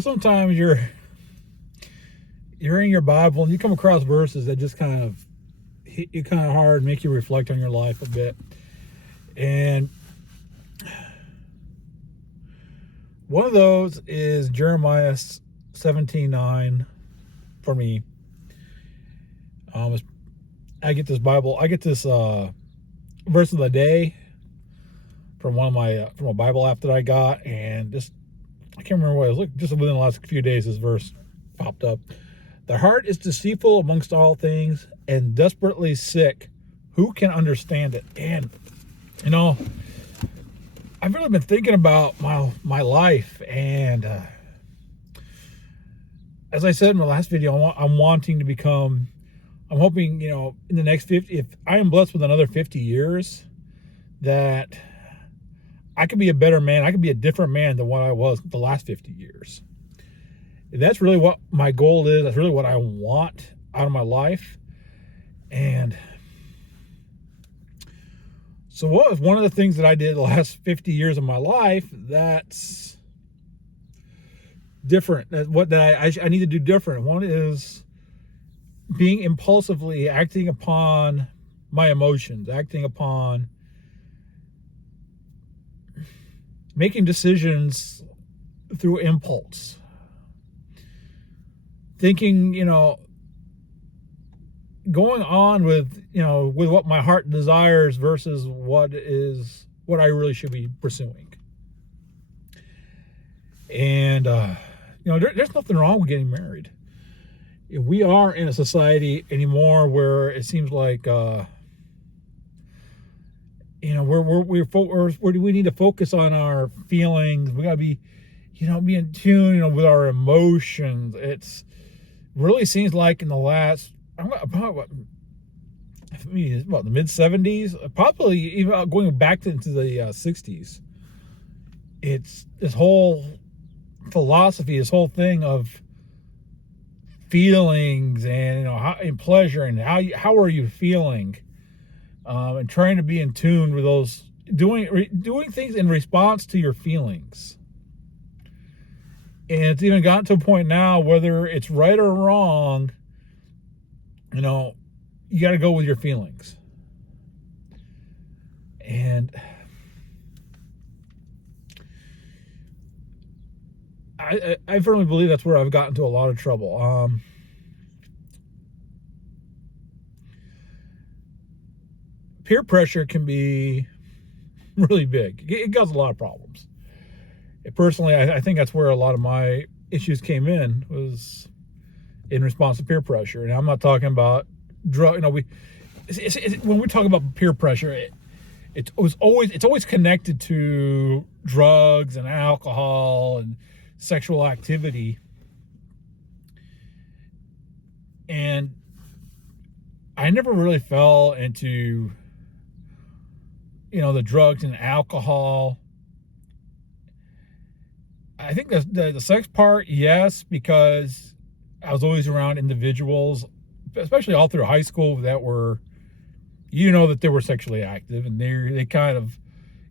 Sometimes you're in your Bible and you come across verses that just kind of hit you kind of hard, make you reflect on your life a bit. And one of those is Jeremiah 17:9 for me. I get this verse of the day from from a Bible app that I got, and I can't remember what it was. Just within the last few days, this verse popped up. The heart is deceitful amongst all things and desperately sick. Who can understand it? And I've really been thinking about my life, and as I said in my last video, I'm hoping, in the next 50, if I am blessed with another 50 years, that I could be a better man. I could be a different man than what I was the last 50 years. That's really what my goal is. That's really what I want out of my life. And so what was one of the things that I did the last 50 years of my life that's different, that I need to do different? One is being impulsively acting upon my emotions, acting upon making decisions through impulse, thinking, going on with what my heart desires versus what I really should be pursuing. And there's nothing wrong with getting married. We are in a society anymore where it seems like we need to focus on our feelings. We gotta be be in tune with our emotions. It's really seems like in the last about the mid 70s, probably even going back into the 60s. It's this whole philosophy, this whole thing of feelings and and pleasure, and how are you feeling, and trying to be in tune with those, doing things in response to your feelings. And it's even gotten to a point now, whether it's right or wrong, you got to go with your feelings. And I firmly believe that's where I've gotten into a lot of trouble. Peer pressure can be really big. It causes a lot of problems. Personally, I think that's where a lot of my issues came in, was in response to peer pressure. And I'm not talking about drug. When we talk about peer pressure, it's always connected to drugs and alcohol and sexual activity. And I never really fell into the drugs and alcohol. I think the sex part, yes, because I was always around individuals, especially all through high school, that were, that they were sexually active, and they kind of,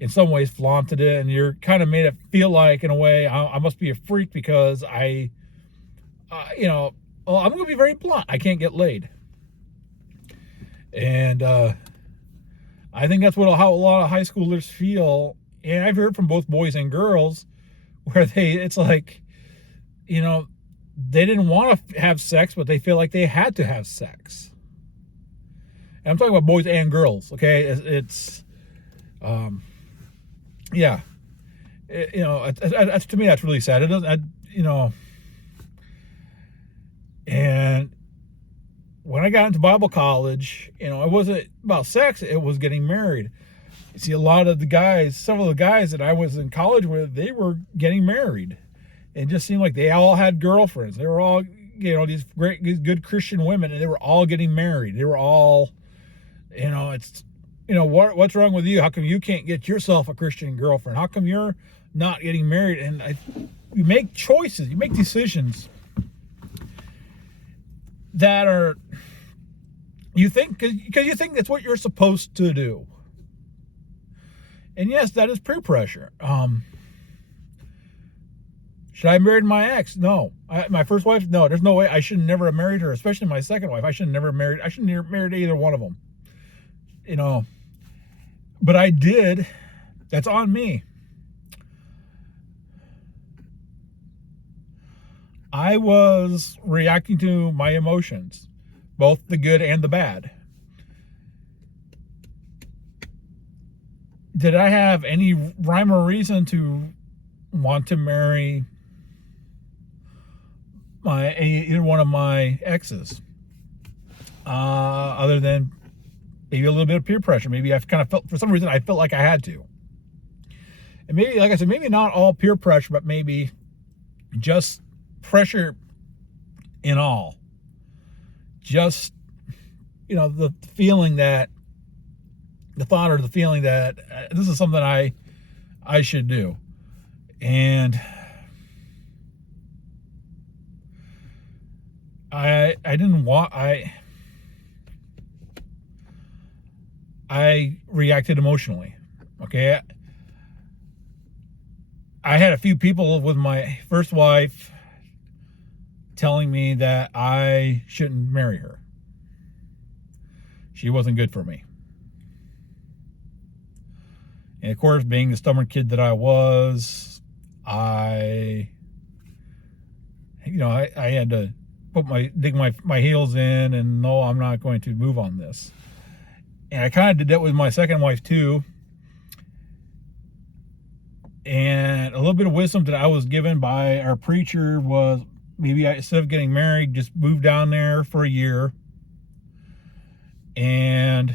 in some ways, flaunted it, and you're kind of made it feel like, in a way, I must be a freak because I'm going to be very blunt, I can't get laid. And I think that's how a lot of high schoolers feel. And I've heard from both boys and girls where it's like, they didn't want to have sex, but they feel like they had to have sex. And I'm talking about boys and girls, okay? It's yeah. To me, that's really sad. It doesn't, and when I got into Bible college, it wasn't about sex, it was getting married. You see, several of the guys that I was in college with, they were getting married. It just seemed like they all had girlfriends. They were all, these good Christian women, and they were all getting married. They were all, what's wrong with you? How come you can't get yourself a Christian girlfriend? How come you're not getting married? And you make choices, you make decisions that are, because you think that's what you're supposed to do. And yes, that is peer pressure. Should I have married my ex? No. My first wife? No. There's no way. I should never have married her, especially my second wife. I should never married. I shouldn't have married either one of them. You know. But I did. That's on me. I was reacting to my emotions, both the good and the bad. Did I have any rhyme or reason to want to marry either one of my exes? Other than maybe a little bit of peer pressure. Maybe I kind of felt, for some reason, I felt like I had to. And maybe, like I said, maybe not all peer pressure, but maybe just pressure in all. Just, the feeling that, the thought or the feeling that this is something I should do. And I reacted emotionally. Okay. I had a few people with my first wife telling me that I shouldn't marry her. She wasn't good for me. And of course, being the stubborn kid that I was, I had to dig my heels in and no, I'm not going to move on this. And I kind of did that with my second wife too. And a little bit of wisdom that I was given by our preacher was maybe instead of getting married, just move down there for a year and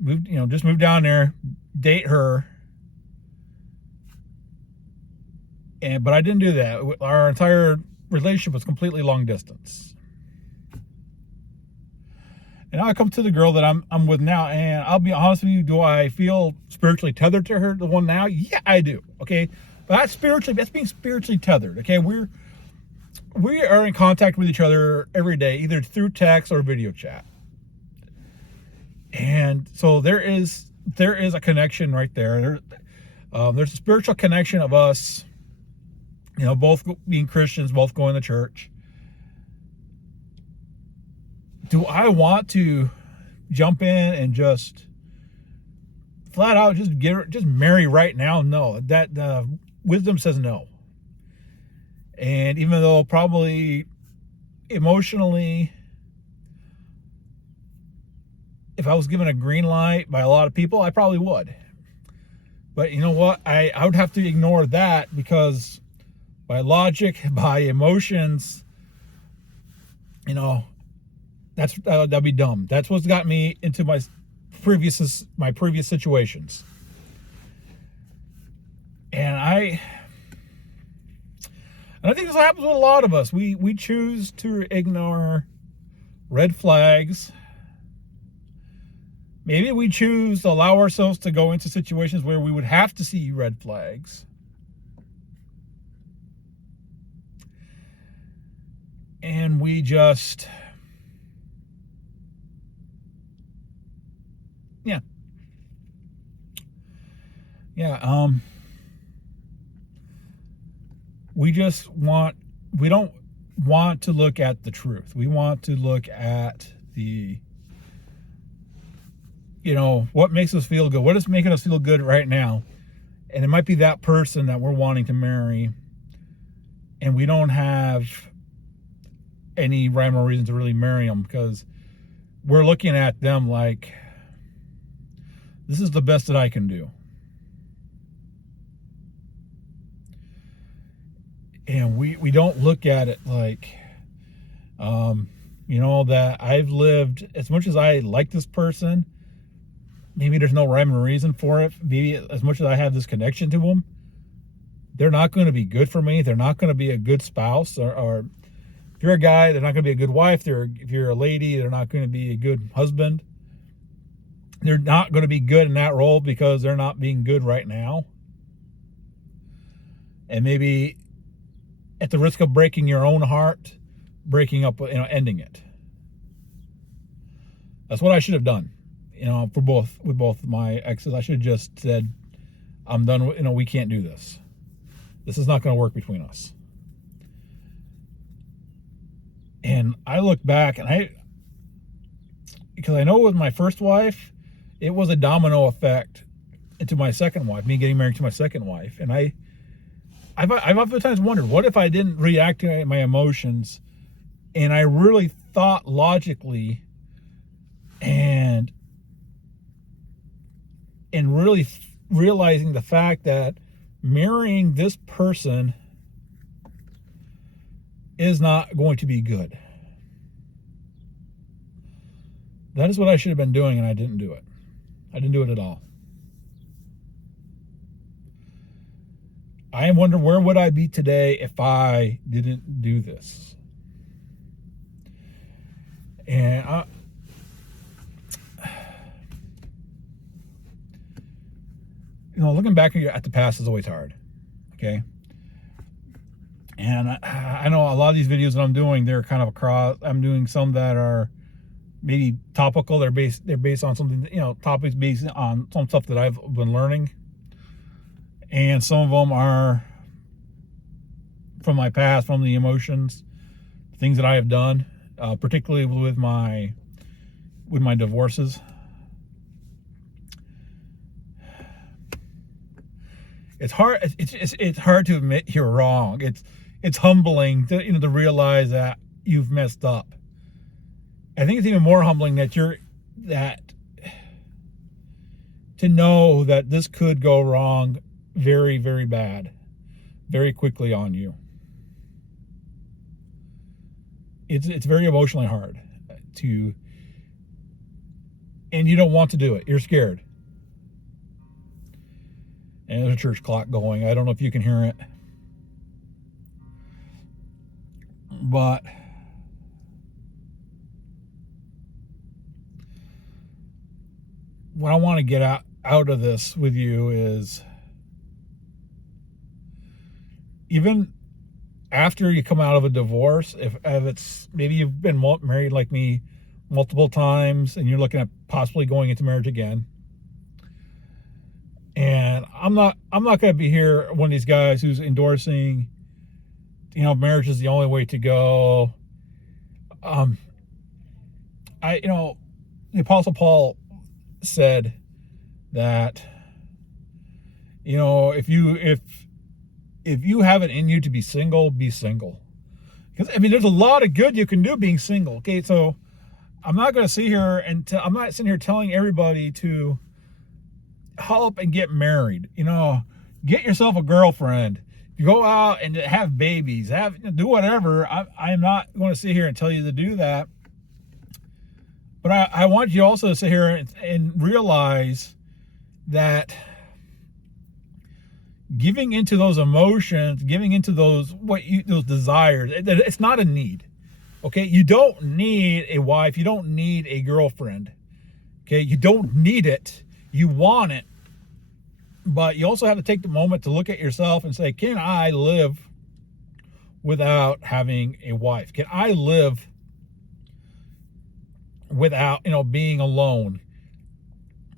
move down there, date her. But I didn't do that. Our entire relationship was completely long distance. And now I come to the girl that I'm with now, and I'll be honest with you, do I feel spiritually tethered to her, the one now? Yeah, I do. Okay. But that's being spiritually tethered. Okay. We are in contact with each other every day, either through text or video chat. And so there is a connection right there. There's a spiritual connection of us, both being Christians, both going to church. Do I want to jump in and just flat out just marry right now? No, that wisdom says no. And even though probably emotionally, if I was given a green light by a lot of people, I probably would. But you know what? I would have to ignore that because by logic, by emotions, that'd be dumb. That's what's got me into my previous situations. And I think this happens with a lot of us. We choose to ignore red flags. Maybe we choose to allow ourselves to go into situations where we would have to see red flags. And we just, we don't want to look at the truth. We want to look at what makes us feel good. What is making us feel good right now? And it might be that person that we're wanting to marry. And we don't have any rhyme or reason to really marry them because we're looking at them like, this is the best that I can do. And we don't look at it like, that I've lived, as much as I like this person, maybe there's no rhyme or reason for it. Maybe as much as I have this connection to them, they're not going to be good for me. They're not going to be a good spouse. Or if you're a guy, they're not going to be a good wife. If you're a lady, they're not going to be a good husband. They're not going to be good in that role because they're not being good right now. And with at the risk of breaking your own heart, breaking up, ending it. That's what I should have done. With both my exes, I should have just said, I'm done. We can't do this. This is not going to work between us. And I look back, and because I know with my first wife, it was a domino effect into my second wife, me getting married to my second wife. And I've oftentimes wondered, what if I didn't react to my emotions and I really thought logically and really realizing the fact that marrying this person is not going to be good. That is what I should have been doing, and I didn't do it. I didn't do it at all. I am wondering, where would I be today if I didn't do this? And looking back at the past is always hard. Okay. And I know a lot of these videos that I'm doing, they're kind of across. I'm doing some that are maybe topical. They're based on something, topics based on some stuff that I've been learning. And some of them are from my past, from the emotions, things that I have done, particularly with my divorces. It's hard. It's hard to admit you're wrong. It's humbling to realize that you've messed up. I think it's even more humbling to know that this could go wrong very, very bad, very quickly on you. It's very emotionally hard and you don't want to do it. You're scared. And there's a church clock going. I don't know if you can hear it. But what I want to get out of this with you is, even after you come out of a divorce, if it's maybe you've been married like me multiple times and you're looking at possibly going into marriage again. And I'm not going to be here one of these guys who's endorsing, marriage is the only way to go. The Apostle Paul said that, if you have it in you to be single, be single. Because there's a lot of good you can do being single. Okay, so I'm not going to sit here I'm not sitting here telling everybody to help and get married. Get yourself a girlfriend. You go out and have babies. Do whatever. I'm not going to sit here and tell you to do that. But I want you also to sit here and realize that giving into those emotions, giving into those desires, it's not a need. Okay, you don't need a wife. You don't need a girlfriend. Okay, you don't need it. You want it. But you also have to take the moment to look at yourself and say, can I live without having a wife? Can I live without, being alone?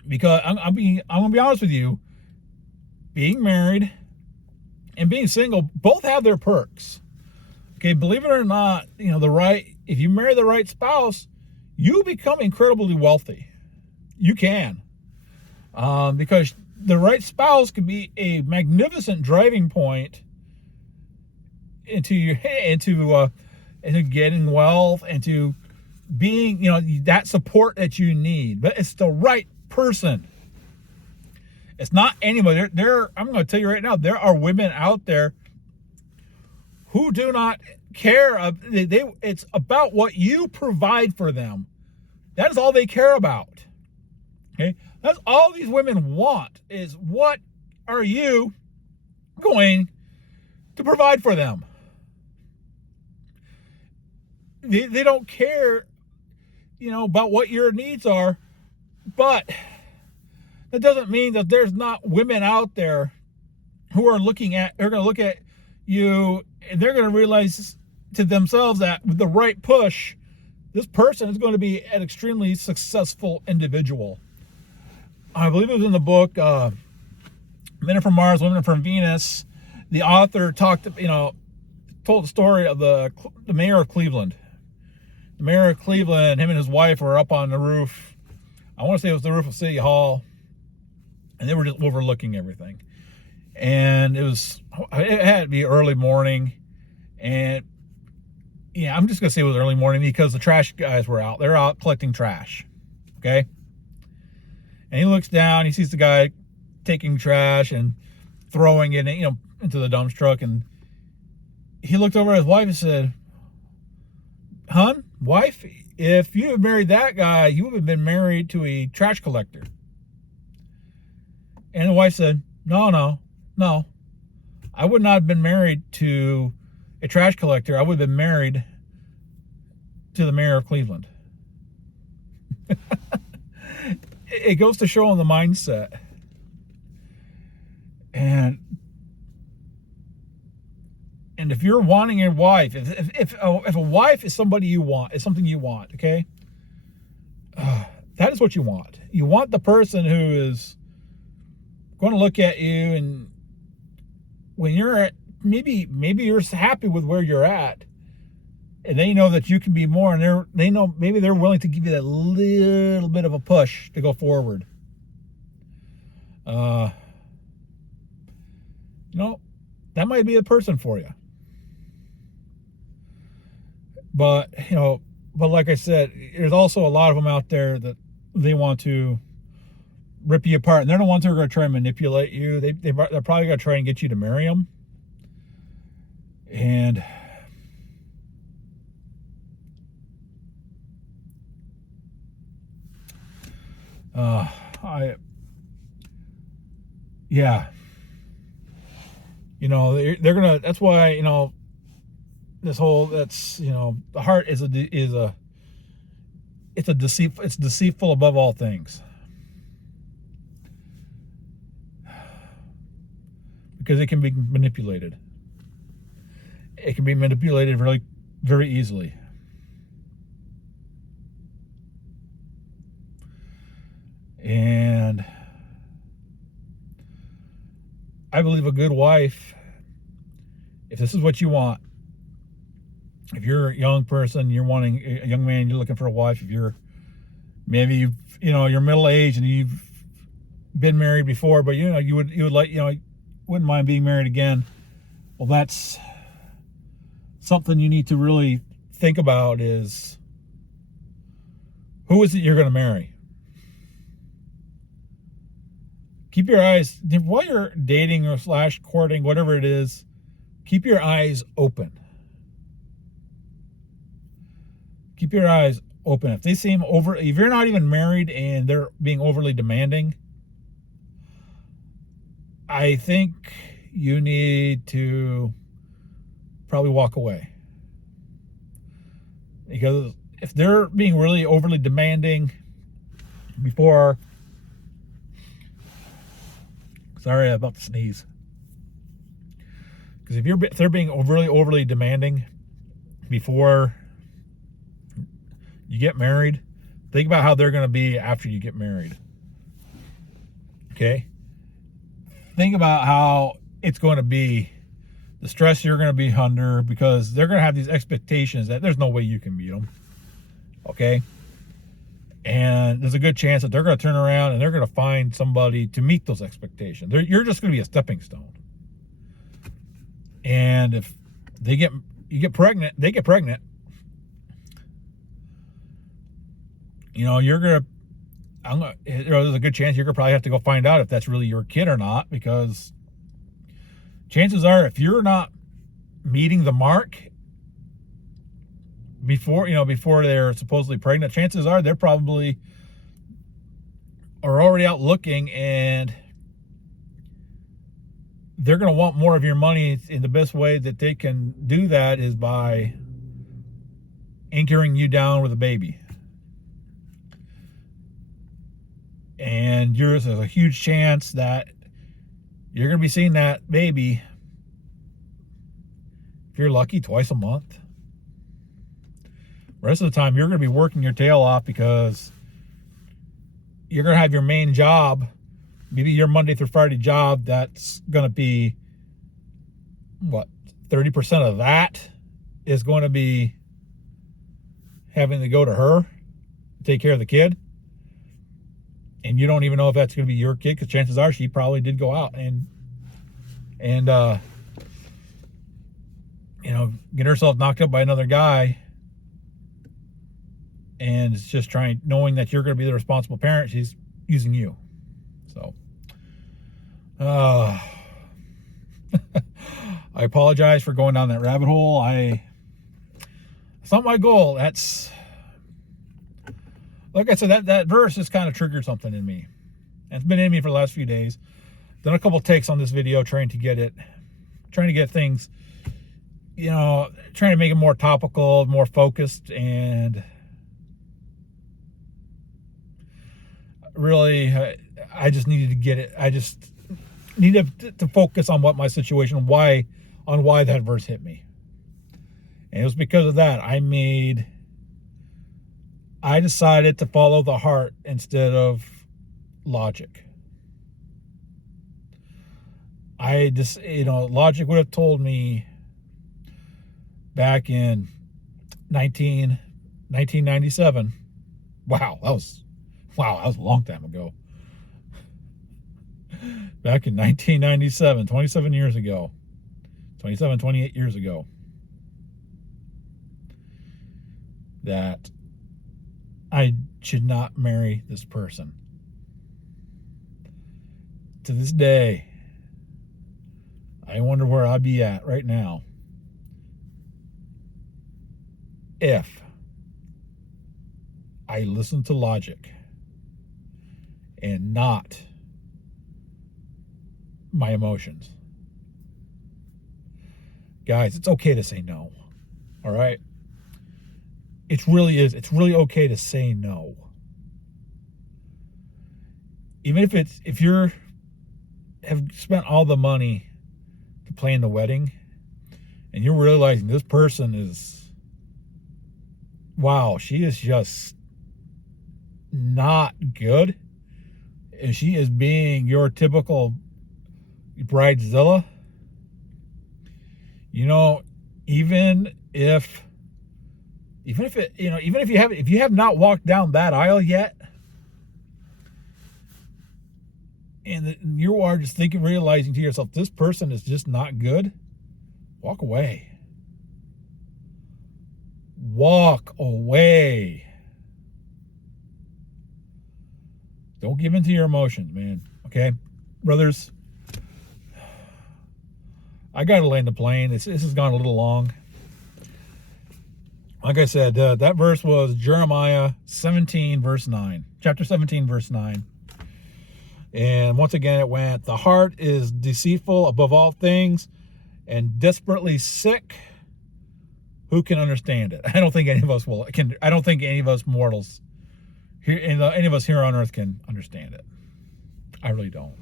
Because I'm going to be honest with you, being married and being single both have their perks. Okay, believe it or not, if you marry the right spouse, you become incredibly wealthy. You can. Because the right spouse can be a magnificent driving point into getting wealth, and to being, that support that you need. But it's the right person. It's not anybody. I'm going to tell you right now, there are women out there who do not care. It's about what you provide for them. That is all they care about. Okay? That's all these women want, is what are you going to provide for them? They don't care, about what your needs are. But that doesn't mean that there's not women out there who are going to look at you, and they're going to realize to themselves that with the right push, this person is going to be an extremely successful individual. I believe it was in the book, Men Are From Mars, Women Are From Venus. the author told the story of the mayor of Cleveland. The mayor of Cleveland, him and his wife were up on the roof. I want to say it was the roof of City Hall, and they were just overlooking everything. And it had to be early morning, and yeah, I'm just gonna say it was early morning because the trash guys were out. They're out collecting trash. Okay. And he looks down, he sees the guy taking trash and throwing it, into the dump truck, and he looked over at his wife and said, wife, if you had married that guy, you would have been married to a trash collector. And the wife said, no. I would not have been married to a trash collector. I would have been married to the mayor of Cleveland. It goes to show on the mindset. And if you're wanting a wife, if a wife is somebody you want, is something you want, okay? That is what you want. You want the person who is going to look at you, and when you're at, maybe you're happy with where you're at, and they know that you can be more, and they know maybe they're willing to give you that little bit of a push to go forward. That might be a person for you. But like I said, there's also a lot of them out there that they want to rip you apart, and they're the ones who are going to try and manipulate you. They're probably going to try and get you to marry them. And they're gonna. That's why this whole, the heart it's deceitful above all things, because it can be manipulated. It can be manipulated really very easily. And I believe a good wife, if this is what you want, if you're a young person, you're wanting a young man, you're looking for a wife, if you're maybe you're middle aged and you've been married before, but you would like, wouldn't mind being married again. Well, that's something you need to really think about, is who is it you're going to marry? Keep your eyes, while you're dating or / courting, whatever it is, keep your eyes open. Keep your eyes open. If they seem if you're not even married and they're being overly demanding, I think you need to probably walk away. Because if they're being really overly demanding before, sorry about to sneeze. Because if they're being really overly demanding before you get married, think about how they're going to be after you get married. Okay? Think about how it's going to be, the stress you're going to be under, because they're going to have these expectations that there's no way you can meet them. Okay? And there's a good chance that they're going to turn around and they're going to find somebody to meet those expectations. You're just going to be a stepping stone. And if they get pregnant, there's a good chance you're going to probably have to go find out if that's really your kid or not, because chances are, if you're not meeting the mark before they're supposedly pregnant, chances are they're probably are already out looking, and they're going to want more of your money. In the best way that they can do that is by anchoring you down with a baby. And there's a huge chance that you're going to be seeing that baby, if you're lucky, twice a month. The rest of the time, you're going to be working your tail off, because you're going to have your main job, maybe your Monday through Friday job, that's going to be what, 30% of that is going to be having to go to her to take care of the kid. And you don't even know if that's going to be your kid, because chances are she probably did go out and get herself knocked up by another guy, and it's just knowing that you're going to be the responsible parent, she's using you. So I apologize for going down that rabbit hole. It's not my goal. That's, like I said, that verse has kind of triggered something in me. And it's been in me for the last few days. Done a couple takes on this video trying to get things, trying to make it more topical, more focused, and really, I just needed to get it. I just needed to focus on what my situation, why that verse hit me. And it was because of that. I decided to follow the heart instead of logic. Logic would have told me back in 1997. Wow, that was a long time ago. Back in 1997, 28 years ago, that I should not marry this person. To this day, I wonder where I'd be at right now if I listened to logic and not my emotions. Guys, it's okay to say no. All right? It really is. It's really okay to say no. Even if you have spent all the money to plan the wedding, and you're realizing this person is, wow, she is just not good, and she is being your typical bridezilla. Even if you have not walked down that aisle yet, and you are just realizing to yourself, this person is just not good, walk away. Walk away. Don't give in to your emotions, man. Okay? Brothers, I got to land the plane. This has gone a little long. Like I said, that verse was Jeremiah 17, verse 9. Chapter 17, verse 9. And once again, it went, the heart is deceitful above all things and desperately sick. Who can understand it? I don't think any of us can. I don't think any of us mortals here, any of us here on earth, can understand it. I really don't.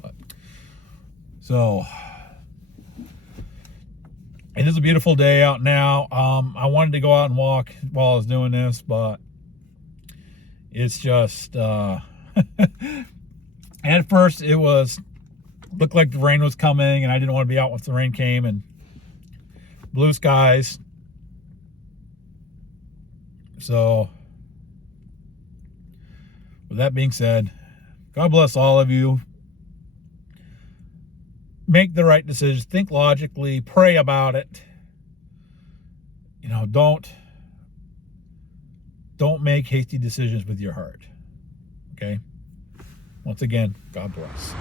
But so it is a beautiful day out now. I wanted to go out and walk while I was doing this, but it's just at first it looked like the rain was coming, and I didn't want to be out once the rain came, and blue skies. So with that being said, God bless all of you. Make the right decisions. Think logically. Pray about it. Don't make hasty decisions with your heart. Okay? Once again, God bless.